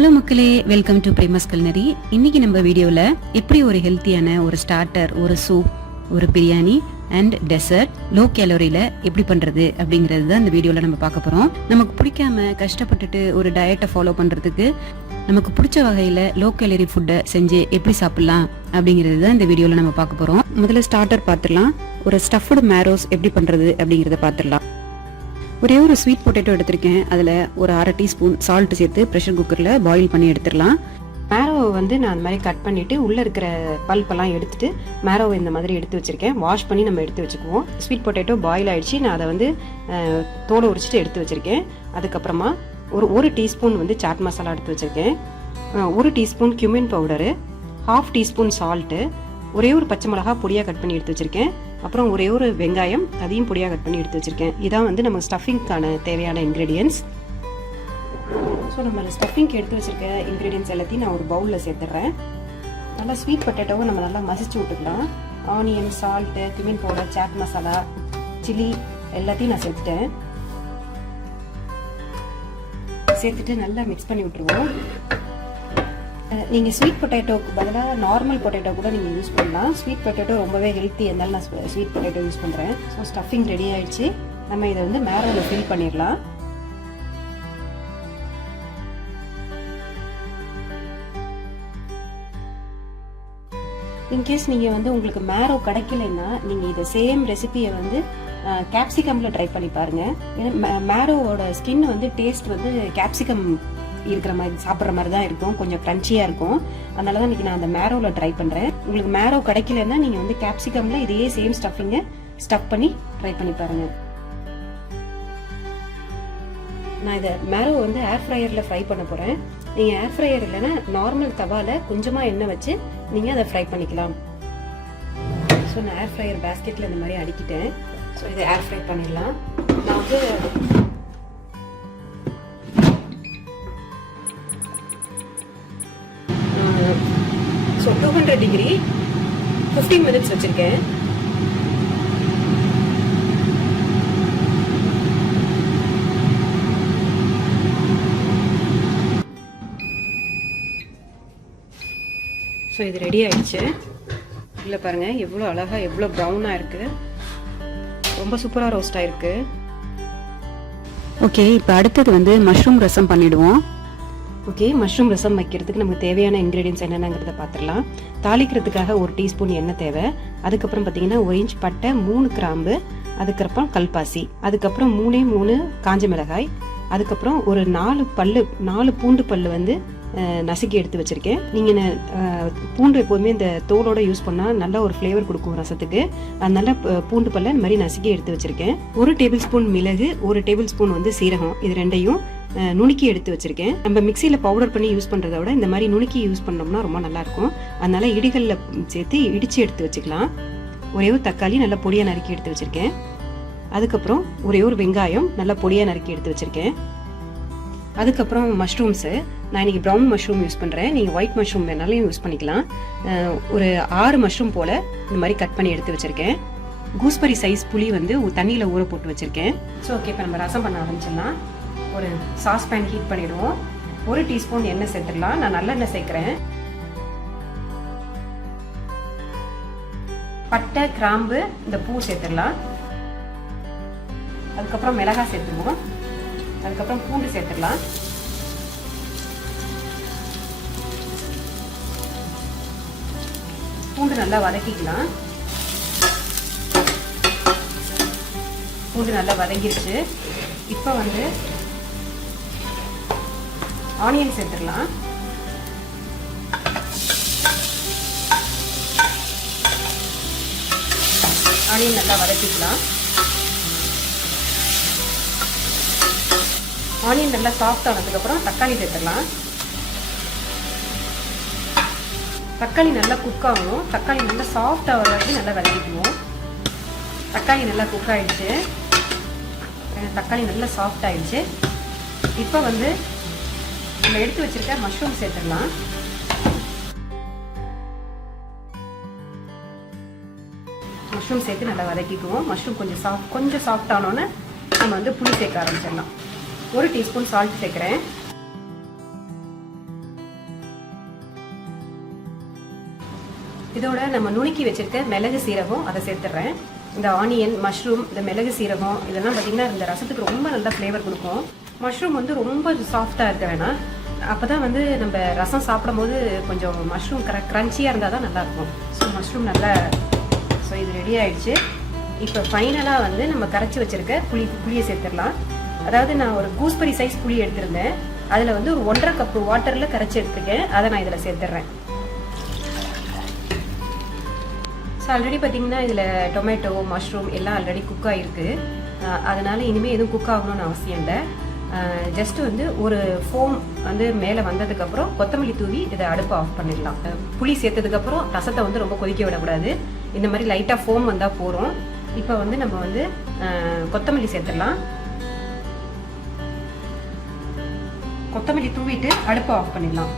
Hello மக்களே, welcome to Prema's culinary. இன்னைக்கு நம்ம வீடியோவில் எப்படி ஒரு ஹெல்த்தியான ஒரு ஸ்டார்டர், ஒரு சூப், ஒரு பிரியாணி அண்ட் டெசர்ட் லோ கேலரியில் எப்படி பண்ணுறது அப்படிங்கிறது தான் இந்த வீடியோவில் நம்ம பார்க்க போகிறோம். நமக்கு பிடிக்காம கஷ்டப்பட்டுட்டு ஒரு டயட்டை ஃபாலோ பண்ணுறதுக்கு நமக்கு பிடிச்ச வகையில் லோ கேலரி ஃபுட்டை செஞ்சு எப்படி சாப்பிட்லாம் அப்படிங்கிறது தான் இந்த வீடியோவில் நம்ம பார்க்க போகிறோம். முதல்ல ஸ்டார்டர் பார்த்துடலாம். ஒரு ஸ்டஃப்டு மேரோஸ் எப்படி பண்ணுறது அப்படிங்கிறத பார்த்துடலாம். ஒரே ஒரு ஸ்வீட் பொட்டேட்டோ எடுத்திருக்கேன். அதில் ஒரு அரை டீஸ்பூன் சால்ட் சேர்த்து ப்ரெஷர் குக்கரில் பாயில் பண்ணி எடுத்துடலாம். மேரோவை வந்து நான் அந்த மாதிரி கட் பண்ணிவிட்டு உள்ளே இருக்கிற பல்பெல்லாம் எடுத்துட்டு மேரோவை இந்த மாதிரி எடுத்து வச்சுருக்கேன். வாஷ் பண்ணி நம்ம எடுத்து வச்சுக்குவோம். ஸ்வீட் பொட்டேட்டோ பாயில் ஆகிடுச்சு. நான் அதை வந்து தோலை உரிச்சிட்டு எடுத்து வச்சுருக்கேன். அதுக்கப்புறமா ஒரு டீஸ்பூன் வந்து சாட் மசாலா எடுத்து வச்சுருக்கேன். ஒரு teaspoon cumin powder, 1/2 teaspoon salt, ஒரே ஒரு பச்சை மிளகா பொடியாக கட் பண்ணி எடுத்து வச்சுருக்கேன். அப்புறம் ஒரே ஒரு வெங்காயம், அதையும் பொடியாக கட் பண்ணி எடுத்து வச்சுருக்கேன். இதான் வந்து நம்ம ஸ்டஃபிங்க்கான தேவையான இன்க்ரீடியன்ஸ். ஸோ நம்ம ஸ்டஃபிங்க்கு எடுத்து வச்சுருக்க இன்க்ரீடியன்ஸ் எல்லாத்தையும் நான் ஒரு பவுலில் சேர்த்துட்றேன். நல்லா ஸ்வீட் பொட்டேட்டோவை நம்ம நல்லா மசிச்சு விட்டுக்கலாம். Onion, salt, cumin powder, chaat masala, chilli எல்லாத்தையும் நான் சேர்த்துட்டு நல்லா மிக்ஸ் பண்ணி விட்டுருவோம். நீங்கள் ஸ்வீட் பொட்டேட்டோக்கு பதிலாக நார்மல் பொட்டேட்டோ கூட நீங்கள் யூஸ் பண்ணலாம். ஸ்வீட் பொட்டேட்டோ ரொம்பவே ஹெல்த்தி, அதனால நான் ஸ்வீட் பொட்டேட்டோ யூஸ் பண்ணுறேன். ஸோ ஸ்டஃபிங் ரெடி ஆகிடுச்சு. நம்ம இதை வந்து மேரோவில் ஃபில் பண்ணிடலாம். இன்கேஸ் நீங்கள் வந்து உங்களுக்கு மேரோ கிடைக்கலைன்னா நீங்கள் இதை சேம் ரெசிபியை வந்து கேப்சிகமில் ட்ரை பண்ணி பாருங்கள். ஏன்னா மேரோவோட ஸ்கின் வந்து டேஸ்ட் வந்து கேப்சிகம் இருக்கிற மாதிரி சாப்பிட்ற மாதிரி தான் இருக்கும். கொஞ்சம் க்ரன்ச்சியாக இருக்கும். அதனால தான் இன்றைக்கி நான் அந்த மேரோவில் ட்ரை பண்ணுறேன். உங்களுக்கு மேரோ கிடைக்கலன்னா நீங்கள் வந்து கேப்சிகமில் இதையே சேம் ஸ்டஃபிங்கை ஸ்டஃப் பண்ணி ட்ரை பண்ணி பாருங்கள். நான் இதை மேரோ வந்து ஏர் ஃப்ரையரில் ஃப்ரை பண்ண போகிறேன். நீங்கள் ஏர் ஃப்ரையர் இல்லைன்னா நார்மல் தவாவில் கொஞ்சமாக எண்ணெய் வச்சு நீங்கள் அதை ஃப்ரை பண்ணிக்கலாம். ஸோ நான் ஏர் ஃப்ரையர் பேஸ்கெட்டில் இந்த மாதிரி அடிக்கிட்டேன். ஸோ இதை ஏர் ஃப்ரை பண்ணிடலாம். நான் வந்து ஸோ 200 டிகிரி 15 மினிட்ஸ் வச்சுருக்கேன். ஸோ இது ரெடி ஆயிடுச்சு. இல்லை பாருங்கள் எவ்வளோ அழகாக, எவ்வளோ ப்ரௌனாக இருக்குது. ரொம்ப சூப்பராக ரோஸ்ட் ஆயிருக்கு. ஓகே, இப்போ அடுத்தது வந்து மஷ்ரூம் ரசம் பண்ணிவிடுவோம். ஓகே, மஷ்ரூம் ரசம் வைக்கிறதுக்கு நமக்கு தேவையான இன்க்ரீடியன்ஸ் என்னென்னங்கிறத பார்த்துடலாம். தாளிக்கிறதுக்காக 1 டீஸ்பூன் எண்ணெய் தேவை. அதுக்கப்புறம் பார்த்தீங்கன்னா 1 இன்ச் பட்டை, 3 கிராம்பு, அதுக்கப்புறம் கல்பாசி, அதுக்கப்புறம் 3 காஞ்ச மிளகாய், அதுக்கப்புறம் ஒரு 4 பூண்டு பல் வந்து நசுக்கி எடுத்து வச்சுருக்கேன். நீங்கள் பூண்டு எப்போதுமே இந்த தோலோட யூஸ் பண்ணால் நல்ல ஒரு ஃப்ளேவர் கொடுக்கும் ரசத்துக்கு. அதனால பூண்டு பல்ல இந்த மாதிரி நசுக்கி எடுத்து வச்சுருக்கேன். 1 டேபிள் ஸ்பூன் மிளகு, 1 டேபிள் ஸ்பூன் வந்து சீரகம், இது ரெண்டையும் நுணுக்கி எடுத்து வச்சிருக்கேன். நம்ம மிக்சியில் பவுடர் பண்ணி யூஸ் பண்ணுறத விட இந்த மாதிரி நுணுக்கி யூஸ் பண்ணோம்னா ரொம்ப நல்லாயிருக்கும். அதனால இடிகளில் சேர்த்து இடித்து எடுத்து வச்சுக்கலாம். ஒரே ஒரு தக்காளி நல்லா பொடியாக நறுக்கி எடுத்து வச்சுருக்கேன். அதுக்கப்புறம் ஒரே ஒரு வெங்காயம் நல்லா பொடியாக நறுக்கி எடுத்து வச்சுருக்கேன். அதுக்கப்புறம் மஷ்ரூம்ஸு நான் இன்றைக்கி ப்ரௌன் மஷ்ரூம் யூஸ் பண்ணுறேன். நீங்கள் ஒயிட் மஷ்ரூம் வேணாலும் யூஸ் பண்ணிக்கலாம். ஒரு 6 மஷ்ரூம் போல் இந்த மாதிரி கட் பண்ணி எடுத்து வச்சுருக்கேன். கூஸ்பெரி சைஸ் புளி வந்து தண்ணியில் ஊற போட்டு வச்சுருக்கேன். ஸோ ஓகே, இப்போ நம்ம ரசம் பண்ண ஆரம்பிச்சிடலாம். ஒரு சாஸ் பேன் ஹீட் பண்ணிடுவோம். 1 டீஸ்பூன் எண்ணெய் சேர்த்துடலாம். நான் நல்லெண்ணெய் சேர்க்குறேன். பட்டை, கிராம்பு, இந்த பூ சேர்த்துடலாம். அதுக்கப்புறம் மிளகாய் சேர்த்துருவோம். அதுக்கப்புறம் பூண்டு சேர்த்துடலாம். பூண்டு நல்லா வதக்கிக்கலாம். பூண்டு நல்லா வதங்கிருச்சு. இப்போ வந்து ஆனியன் சேர்த்துடலாம். ஆனியன் நல்லா வதக்கிக்கலாம். ஆனியன் நல்லா சாஃப்ட் ஆனதுக்கப்புறம் தக்காளி சேர்த்துடலாம். தக்காளி நல்லா குக் ஆகணும். தக்காளி நல்லா சாஃப்ட் ஆகிற வரைக்கும் நல்லா வதக்கிக்குவோம். தக்காளி நல்லா குக் ஆகிடுச்சு. தக்காளி நல்லா சாஃப்ட் ஆகிடுச்சு. இப்போ வந்து நம்ம எடுத்து வச்சிருக்க மஷ்ரூம் சேர்த்துடலாம். மஷ்ரூம் சேர்த்து நல்லா வதக்கிக்குவோம். மஷ்ரூம் கொஞ்சம் சாஃப்ட் ஆனோன்னு நம்ம வந்து புளி சேர்க்க ஆரம்பிச்சிடலாம். 1 டீஸ்பூன் சால்ட் சேர்க்குறேன். இதோட நம்ம நுணுக்கி வச்சிருக்க மிளகு சீரகம் அதை சேர்த்துடுறேன். இந்த ஆனியன், மஷ்ரூம், இந்த மிளகு சீரகம் இதெல்லாம் பார்த்திங்கன்னா இந்த ரசத்துக்கு ரொம்ப நல்லா ஃப்ளேவர் கொடுக்கும். மஷ்ரூம் வந்து ரொம்ப சாஃப்டாக இருக்க வேணாம், அப்போ தான் வந்து நம்ம ரசம் சாப்பிடும் போது கொஞ்சம் மஷ்ரூம் க்ரன்ச்சியாக இருந்தால் தான் நல்லாயிருக்கும். ஸோ மஷ்ரூம் நல்லா ஸோ இது ரெடி ஆகிடுச்சு. இப்போ ஃபைனலாக வந்து நம்ம கரைச்சி வச்சுருக்க புளியை சேர்த்துடலாம். அதாவது நான் ஒரு கூஸ்பெரி சைஸ் புளி எடுத்திருந்தேன், அதில் வந்து ஒரு 1.5 கப்பு வாட்டரில் கரைச்சி எடுத்துருக்கேன். அதை நான் இதில் சேர்த்துட்றேன். ஸோ ஆல்ரெடி பார்த்திங்கன்னா இதில் டொமேட்டோ, மஷ்ரூம் எல்லாம் ஆல்ரெடி குக் ஆகிருக்கு. அதனால் இனிமேல் எதுவும் குக் ஆகணும்னு அவசியம் இல்லை. ஜஸ்ட்டு வந்து ஒரு ஃபோம் வந்து மேலே வந்ததுக்கப்புறம் கொத்தமல்லி தூவி இதை அடுப்பை ஆஃப் பண்ணிடலாம். புளி சேர்த்ததுக்கப்புறம் ரசத்தை வந்து ரொம்ப கொதிக்க விடக்கூடாது. இந்த மாதிரி லைட்டாக ஃபோம் வந்தால் போகிறோம். இப்போ வந்து நம்ம வந்து கொத்தமல்லி சேர்த்துடலாம். கொத்தமல்லி தூவிட்டு அடுப்பை ஆஃப் பண்ணிடலாம்.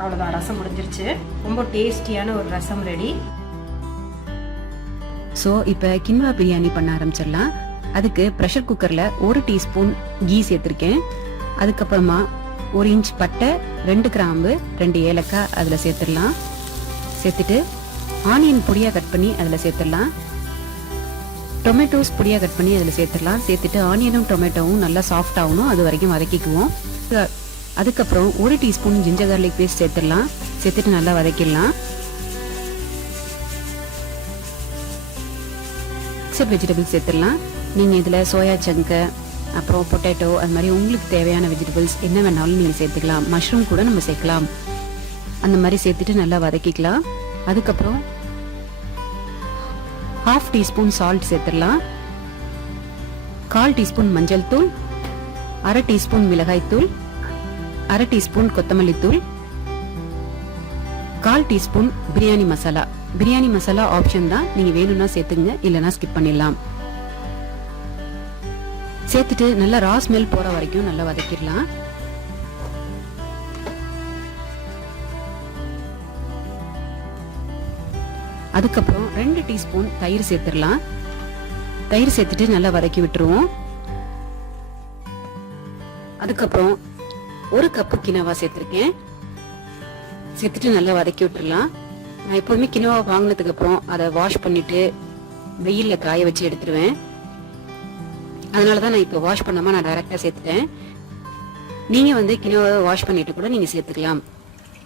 அவ்வளோதான், ரசம் முடிஞ்சிருச்சு. ரொம்ப டேஸ்டியான ஒரு ரசம் ரெடி. ஸோ இப்போ கின்வா பிரியாணி பண்ண ஆரம்பிச்சிடலாம். அதுக்கு ப்ரெஷர் குக்கரில் 1 டீஸ்பூன் கீ சேர்த்துருக்கேன். அதுக்கப்புறமா 1 இன்ச் பட்டை, 2 கிராம்பு, 2 ஏலக்காய் அதில் சேர்த்துடலாம். சேர்த்துட்டு ஆனியன் பொடியாக கட் பண்ணி அதில் சேர்த்துடலாம். டொமேட்டோஸ் பொடியாக கட் பண்ணி அதில் சேர்த்துடலாம். சேர்த்துட்டு ஆனியனும் டொமேட்டோவும் நல்லா சாஃப்ட் ஆகணும், அது வரைக்கும் வதக்கிக்குவோம். அதுக்கப்புறம் 1 டீஸ்பூன் ஜிஞ்சர் கார்லிக் பேஸ்ட் சேர்த்துடலாம். சேர்த்துட்டு நல்லா வதக்கிடலாம். மிக்சட் வெஜிடபிள்ஸ் சேர்த்துடலாம். நீங்கள் இதில் சோயா சங்கு, அப்புறம் பொட்டேட்டோ, அது மாதிரி உங்களுக்கு தேவையான வெஜிடபிள்ஸ் என்ன வேணாலும் நீங்கள் சேர்த்துக்கலாம். மஷ்ரூம் கூட நம்ம சேர்க்கலாம். அந்த மாதிரி சேர்த்துட்டு நல்லா வதக்கிக்கலாம். அதுக்கப்புறம் 1/2 டீஸ்பூன் சால்ட் சேர்த்துடலாம். 1/4 டீஸ்பூன் மஞ்சள் தூள், 1/2 டீஸ்பூன் மிளகாய் தூள், 1/2 டீஸ்பூன் கொத்தமல்லி தூள், 1/4 டீஸ்பூன் பிரியாணி மசாலா. பிரியாணி மசாலா ஆப்ஷன் தான், நீங்கள் வேணும்னா சேர்த்துங்க, இல்லைனா ஸ்கிப் பண்ணிடலாம். சேர்த்துட்டு நல்லா ரா ஸ்மெல் போற வரைக்கும் நல்லா வதக்கிடலாம். அதுக்கப்புறம் 2 டீஸ்பூன் தயிர் சேர்த்துடலாம். தயிர் சேர்த்துட்டு நல்லா வதக்கி விட்டுருவோம். அதுக்கப்புறம் 1 கப்பு கினோவா சேர்த்திருக்கேன். சேர்த்துட்டு நல்லா வதக்கி விட்டுடலாம். நான் எப்போதுமே கினோவா வாங்கினதுக்கு அப்புறம் அதை வாஷ் பண்ணிட்டு வெயில்ல காய வச்சு எடுத்துருவேன். அதனாலதான் நான் இப்போ வாஷ் பண்ணாம நான் டைரக்டா சேர்த்துட்டேன். நீங்க வந்து கினோவா வாஷ் பண்ணிட்டு கூட நீங்க சேர்த்துக்கலாம்.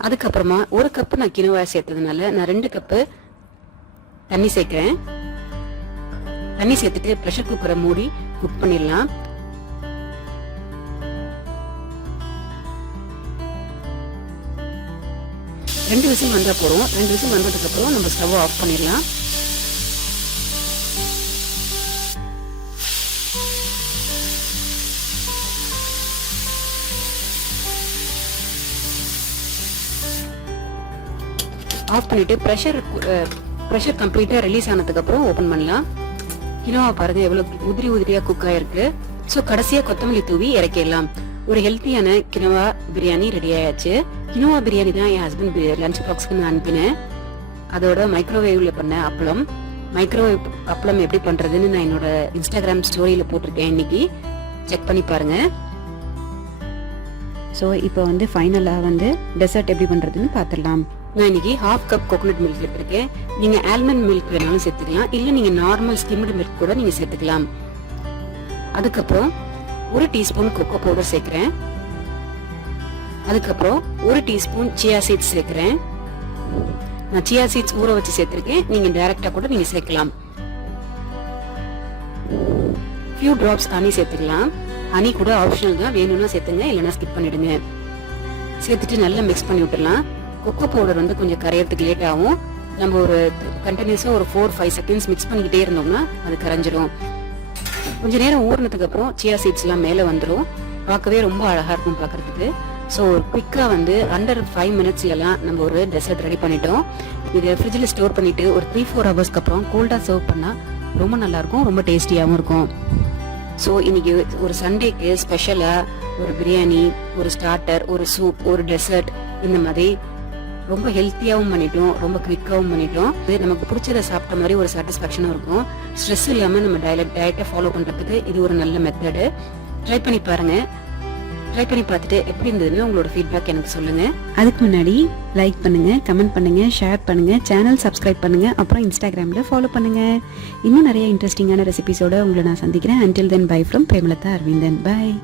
அதுக்கப்புறமா 1 கப்பு நான் கினோவா சேர்த்ததுனால நான் 2 கப்பு தண்ணி சேர்க்கிறேன். தண்ணி சேர்த்துட்டு ப்ரெஷர் குக்கரை மூடி குக் பண்ணிடலாம். ரெண்டு விசில் வந்தா போறோம். 2 விசில் வந்ததுக்கு அப்புறம் நம்ம ஸ்டவ் ஆஃப் பண்ணிடலாம். ஆஃப் பண்ணிட்டு ப்ரெஷர் கம்ப்ளீட்டா ரிலீஸ் ஆனதுக்கு அப்புறம் ஓபன் பண்ணலாம். கினோவா பாருங்க எவ்வளவு உதிரியா குக் ஆயிருக்கு. ஸோ கடைசியா கொத்தமல்லி தூவி இறக்கிடலாம். ஒரு ஹெல்த்தியான கினோவா பிரியாணி ரெடி ஆயாச்சு. கினோவா பிரியாணி தான் என் ஹஸ்பண்ட் லஞ்ச் பாக்ஸ்க்கு நான் அனுப்பினேன். அதோட மைக்ரோவேவ்ல பண்ண அப்பளம். மைக்ரோவேவ் அப்பளம் எப்படி பண்றதுன்னு நான் என்னோட இன்ஸ்டாகிராம் ஸ்டோரியில போட்டிருக்கேன், இன்னைக்கு செக் பண்ணி பாருங்க. ஸோ இப்போ வந்து ஃபைனலாக வந்து டெசர்ட் எப்படி பண்ணுறதுன்னு பார்த்துடலாம். நான் இன்னைக்கு 1/2 கப் கோகோனட் மில்க் எடுத்திருக்கேன். நீங்கள் ஆல்மண்ட் மில்க் வேணாலும் சேர்த்துக்கலாம், இல்லை நீங்கள் நார்மல் ஸ்கிம்டு மில்க் கூட நீங்கள் சேர்த்துக்கலாம். அதுக்கப்புறம் 1 டீஸ்பூன் கொக்கோ பவுடர் சேர்க்குறேன். அதுக்கப்புறம் 1 டீஸ்பூன் சியா சீட்ஸ் சேர்க்குறேன். நான் சியா சீட்ஸ் ஊற வச்சு சேர்த்துருக்கேன், நீங்கள் டைரக்டாக கூட நீங்கள் சேர்க்கலாம். ஃபியூ ட்ராப்ஸ் ஹனி சேர்த்துக்கலாம். ஹனி கூட ஆப்ஷனல் தான், வேணும்னா சேர்த்துங்க, இல்லைன்னா ஸ்கிப் பண்ணிடுங்க. சேர்த்துட்டு நல்லா மிக்ஸ் பண்ணி விட்டுடலாம். கொக்கோ பவுடர் வந்து கொஞ்சம் கரையறதுக்கு லேட் ஆகும். நம்ம ஒரு கண்டினியூஸா ஒரு 4-5 செகண்ட்ஸ் மிக்ஸ் பண்ணிக்கிட்டே இருந்தோம்னா அது கரைஞ்சிடும். கொஞ்ச நேரம் ஊறினதுக்கு அப்புறம் சியா சீட்ஸ் எல்லாம் மேலே வந்துடும். பார்க்கவே ரொம்ப அழகா இருக்கும் பார்க்கறதுக்கு. ஸோ குவிக்கா வந்து அண்டர் 5 மினிட்ஸ்லாம் நம்ம ஒரு டெசர்ட் ரெடி பண்ணிட்டோம். இதை ஃப்ரிட்ஜில் ஸ்டோர் பண்ணிட்டு ஒரு 3-4 ஹவர்ஸ்க்கு அப்புறம் கோல்டா சர்வ் பண்ணா ரொம்ப நல்லா இருக்கும், ரொம்ப டேஸ்டியாகவும் இருக்கும். ஸோ இன்னைக்கு ஒரு சண்டேக்கு ஸ்பெஷலாக ஒரு பிரியாணி, ஒரு ஸ்டார்டர், ஒரு சூப், ஒரு டெசர்ட், இந்த மாதிரி ரொம்ப ஹெல்த்தியாகவும் பண்ணிட்டோம், ரொம்ப குவிக்காகவும் பண்ணிட்டோம். இது நமக்கு பிடிச்சதை சாப்பிட்ட மாதிரி ஒரு சாட்டிஸ்ஃபேக்ஷனும் இருக்கும். ஸ்ட்ரெஸ் இல்லாமல் நம்ம டயட்டை ஃபாலோ பண்ணுறதுக்கு இது ஒரு நல்ல மெத்தடு. ட்ரை பண்ணி பாருங்க. ட்ரை பண்ணி பார்த்துட்டு எப்படி இருந்ததுன்னு உங்களோட ஃபீட்பேக் எனக்கு சொல்லுங்க. அதுக்கு முன்னாடி லைக் பண்ணுங்க, கமெண்ட் பண்ணுங்க, ஷேர் பண்ணுங்க, சேனல் சப்ஸ்கிரைப் பண்ணுங்க, அப்புறம் இன்ஸ்டாகிராம்ல ஃபாலோ பண்ணுங்க. இன்னும் நிறைய இன்ட்ரெஸ்டிங்கான ரெசிபிஸோட உங்களை நான் சந்திக்கிறேன். Until then, bye from Premalata Arvindan. Bye.